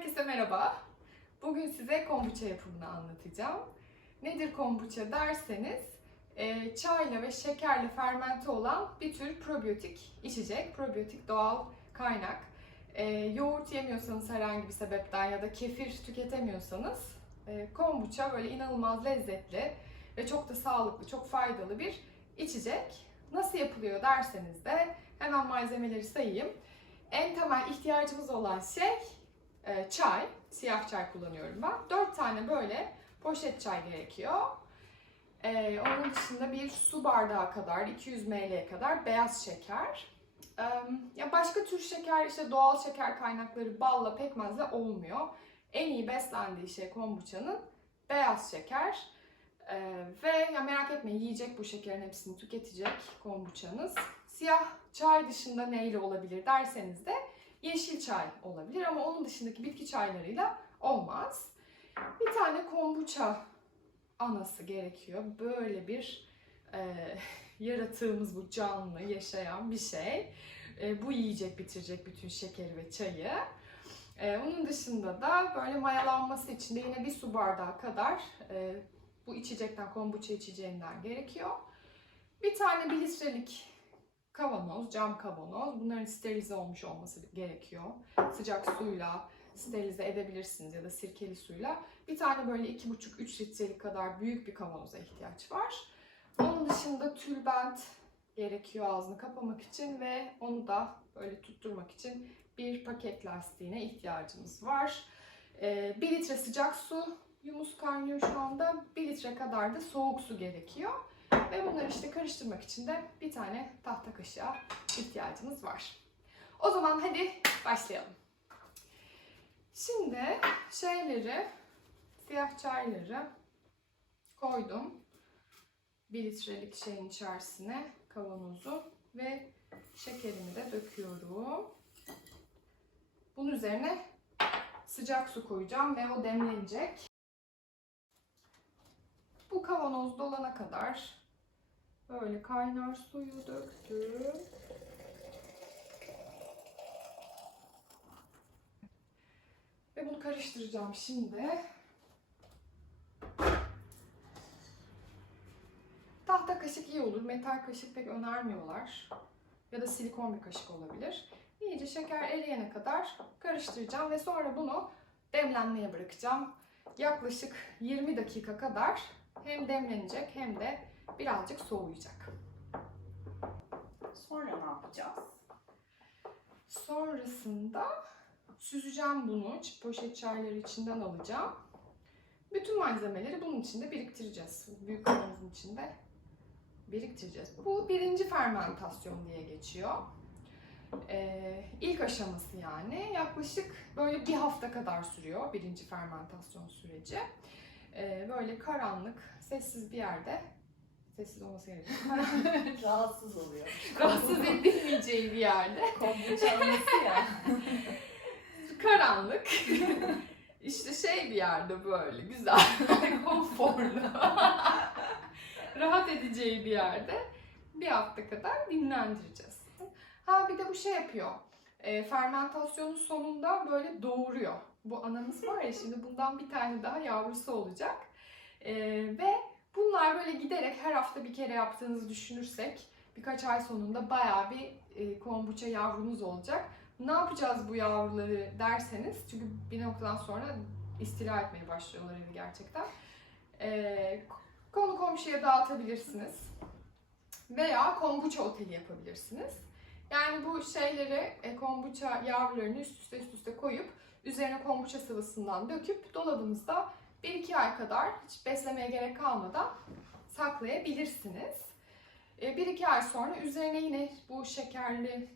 Herkese merhaba. Bugün size kombuça yapımını anlatacağım. Nedir kombuça derseniz, e, çayla ve şekerle fermente olan bir tür probiyotik içecek. Probiyotik doğal kaynak. E, yoğurt yemiyorsanız herhangi bir sebepten ya da kefir tüketemiyorsanız e, kombuça böyle inanılmaz lezzetli ve çok da sağlıklı, çok faydalı bir içecek. Nasıl yapılıyor derseniz de hemen malzemeleri sayayım. En temel ihtiyacımız olan şey e, çay. Siyah çay kullanıyorum ben. 4 tane böyle poşet çay gerekiyor. E, onun dışında bir su bardağı kadar, 200 ml kadar beyaz şeker. E, ya başka tür şeker, işte doğal şeker kaynakları balla, pekmezle olmuyor. En iyi beslendiği şey kombuçanın beyaz şeker. E, ve ya merak etmeyin yiyecek bu şekerin hepsini tüketecek kombuçanız. Siyah çay dışında neyle olabilir derseniz de yeşil çay olabilir ama onun dışındaki bitki çaylarıyla olmaz. Bir tane kombuça anası gerekiyor. Böyle bir e, yaratığımız bu canlı, yaşayan bir şey. E, bu yiyecek bitirecek bütün şekeri ve çayı. E, onun dışında da böyle mayalanması için de yine bir su bardağı kadar e, bu içecekten, kombuça içeceğinden gerekiyor. Bir tane bir litrelik kavanoz, cam kavanoz. Bunların sterilize olmuş olması gerekiyor. Sıcak suyla sterilize edebilirsiniz ya da sirkeli suyla. Bir tane böyle 2,5-3 litrelik kadar büyük bir kavanoza ihtiyaç var. Onun dışında tülbent gerekiyor ağzını kapamak için ve onu da böyle tutturmak için bir paket lastiğine ihtiyacımız var. 1 litre sıcak su yumuz kaynıyor şu anda. 1 litre kadar da soğuk su gerekiyor. Ve bunları işte karıştırmak için de bir tane tahta kaşığa ihtiyacımız var. O zaman hadi başlayalım. Şimdi şeyleri, siyah çayları koydum. Bir litrelik şeyin içerisine kavanozu ve şekerimi de döküyorum. Bunun üzerine sıcak su koyacağım ve o demlenecek. Bu kavanoz dolana kadar böyle kaynar suyu döktüm. Ve bunu karıştıracağım şimdi. Tahta kaşık iyi olur. Metal kaşık pek önermiyorlar. Ya da silikon bir kaşık olabilir. İyice şeker eriyene kadar karıştıracağım ve sonra bunu demlenmeye bırakacağım. Yaklaşık 20 dakika kadar hem demlenecek hem de birazcık soğuyacak. Sonra ne yapacağız? Sonrasında süzeceğim bunu. Poşet çayları içinden alacağım. Bütün malzemeleri bunun içinde biriktireceğiz. Büyük kavanozun içinde biriktireceğiz. Bu birinci fermentasyon diye geçiyor. Ee, ilk aşaması yani yaklaşık böyle bir hafta kadar sürüyor birinci fermentasyon süreci. Ee, böyle karanlık, sessiz bir yerde sessiz olması gerekiyor. Rahatsız oluyor. Rahatsız edilmeyeceği bir yerde. Kombuça anısı ya. Karanlık. işte şey bir yerde böyle güzel, konforlu. Rahat edeceği bir yerde bir hafta kadar dinlendireceğiz. Ha bir de bu şey yapıyor. E, fermentasyonun sonunda böyle doğuruyor. Bu anamız var ya şimdi bundan bir tane daha yavrusu olacak. E, ve bunlar böyle giderek her hafta bir kere yaptığınızı düşünürsek birkaç ay sonunda bayağı bir e, kombuça yavrumuz olacak. Ne yapacağız bu yavruları derseniz çünkü bir noktadan sonra istila etmeye başlıyorlar evi gerçekten. E, konu komşuya dağıtabilirsiniz. Veya kombuça oteli yapabilirsiniz. Yani bu şeyleri, e, kombuça yavrularını üst üste üst üste koyup üzerine kombuça sıvısından döküp dolabınızda 1-2 ay kadar hiç beslemeye gerek kalmadan saklayabilirsiniz. 1-2 ay sonra üzerine yine bu şekerli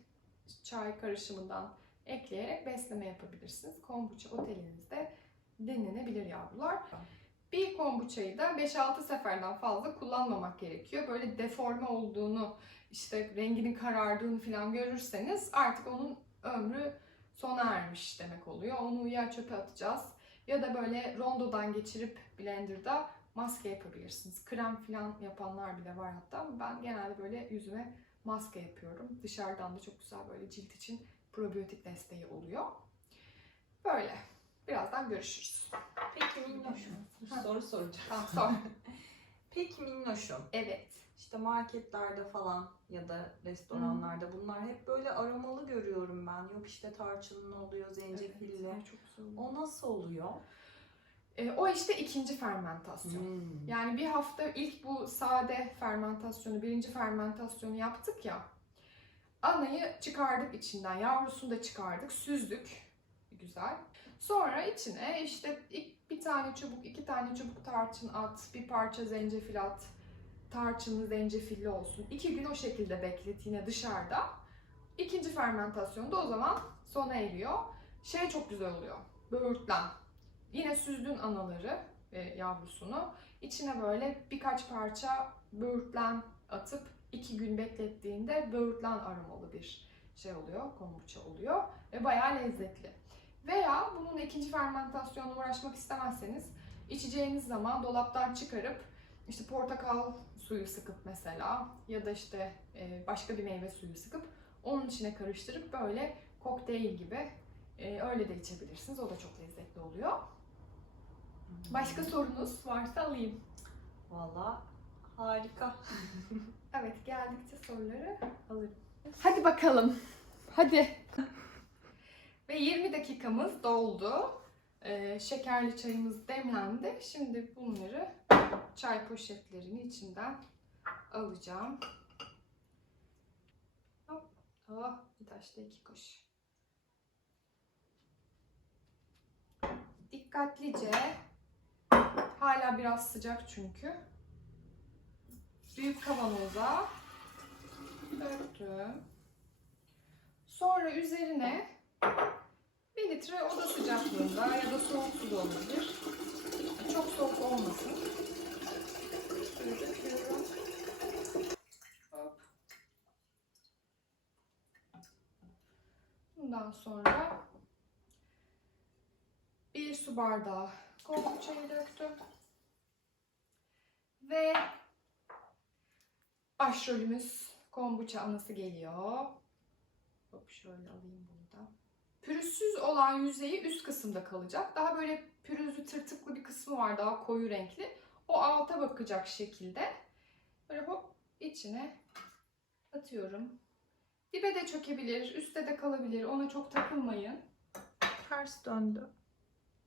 çay karışımından ekleyerek besleme yapabilirsiniz. Kombuça otelinizde dinlenebilir yavrular. Bir kombuçayı da 5-6 seferden fazla kullanmamak gerekiyor. Böyle deforme olduğunu, işte renginin karardığını falan görürseniz artık onun ömrü sona ermiş demek oluyor. Onu ya çöpe atacağız ya da böyle rondodan geçirip blenderda maske yapabilirsiniz. Krem falan yapanlar bile var hatta. Ben genelde böyle yüzüme maske yapıyorum. Dışarıdan da çok güzel böyle cilt için probiyotik desteği oluyor. Böyle. Birazdan görüşürüz. Peki minnoşum. Soru soracağım. Tamam sor. Peki minnoşum. evet. İşte marketlerde falan ya da restoranlarda bunlar hep böyle aromalı görüyorum ben. Yok işte tarçınlı oluyor, zencefilli. Evet, çok güzel oluyor. O nasıl oluyor? E, o işte ikinci fermentasyon. Hmm. Yani bir hafta ilk bu sade fermentasyonu, birinci fermentasyonu yaptık ya. Anayı çıkardık içinden, yavrusunu da çıkardık, süzdük. Güzel. Sonra içine işte bir tane çubuk, iki tane çubuk tarçın at, bir parça zencefil at. Tarçınlı, zencefilli olsun. İki gün o şekilde beklet yine dışarıda. İkinci fermentasyon da o zaman sona eriyor. Şey çok güzel oluyor. Böğürtlen. Yine süzdün anaları e, yavrusunu. İçine böyle birkaç parça böğürtlen atıp iki gün beklettiğinde böğürtlen aromalı bir şey oluyor, kombuça oluyor ve bayağı lezzetli. Veya bunun ikinci fermentasyonuna uğraşmak istemezseniz içeceğiniz zaman dolaptan çıkarıp işte portakal suyu sıkıp mesela ya da işte e, başka bir meyve suyu sıkıp onun içine karıştırıp böyle kokteyl gibi e, öyle de içebilirsiniz. O da çok lezzetli oluyor. Başka sorunuz varsa alayım. Valla harika. Evet, geldikçe soruları alırım. Hadi bakalım. Hadi. Ve 20 dakikamız doldu. Ee, şekerli çayımız demlendi. Şimdi bunları çay poşetlerinin içinden alacağım. Hop. Oh, bir taşla iki kuş. Dikkatlice. Hala biraz sıcak çünkü. Büyük kavanoza döktüm. Sonra üzerine 1 litre oda sıcaklığında ya da soğuk su da olabilir. Çok soğuk olmasın. Şöyle döküyorum. Hop. Bundan sonra bir su bardağı kombuçayı döktüm. Ve başrolümüz kombuça anası geliyor. Hop şöyle alayım bunu da. Pürüzsüz olan yüzeyi üst kısımda kalacak. Daha böyle pürüzlü tırtıklı bir kısmı var daha koyu renkli. O alta bakacak şekilde. Böyle hop içine atıyorum. Dibe de çökebilir, üstte de kalabilir. Ona çok takılmayın. Ters döndü.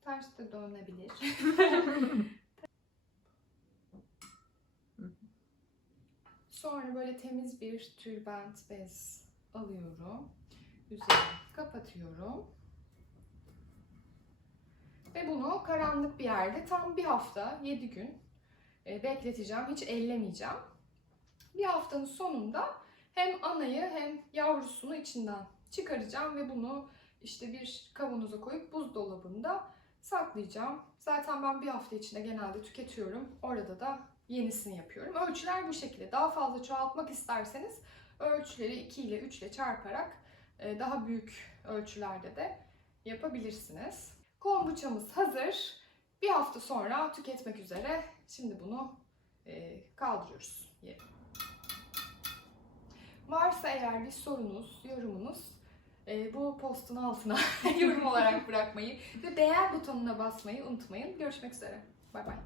Ters de dönebilir. Sonra böyle temiz bir tülbent bez alıyorum. Üzerini kapatıyorum. Ve bunu karanlık bir yerde tam bir hafta, 7 gün e, bekleteceğim. Hiç ellemeyeceğim. Bir haftanın sonunda hem anayı hem yavrusunu içinden çıkaracağım ve bunu işte bir kavanoza koyup buzdolabında saklayacağım. Zaten ben bir hafta içinde genelde tüketiyorum. Orada da yenisini yapıyorum. Ölçüler bu şekilde. Daha fazla çoğaltmak isterseniz ölçüleri 2 ile 3 ile çarparak daha büyük ölçülerde de yapabilirsiniz. Kombuçamız hazır. Bir hafta sonra tüketmek üzere. Şimdi bunu e, kaldırıyoruz yere. Varsa eğer bir sorunuz, yorumunuz e, bu postun altına yorum olarak bırakmayı ve beğen butonuna basmayı unutmayın. Görüşmek üzere. Bay bay.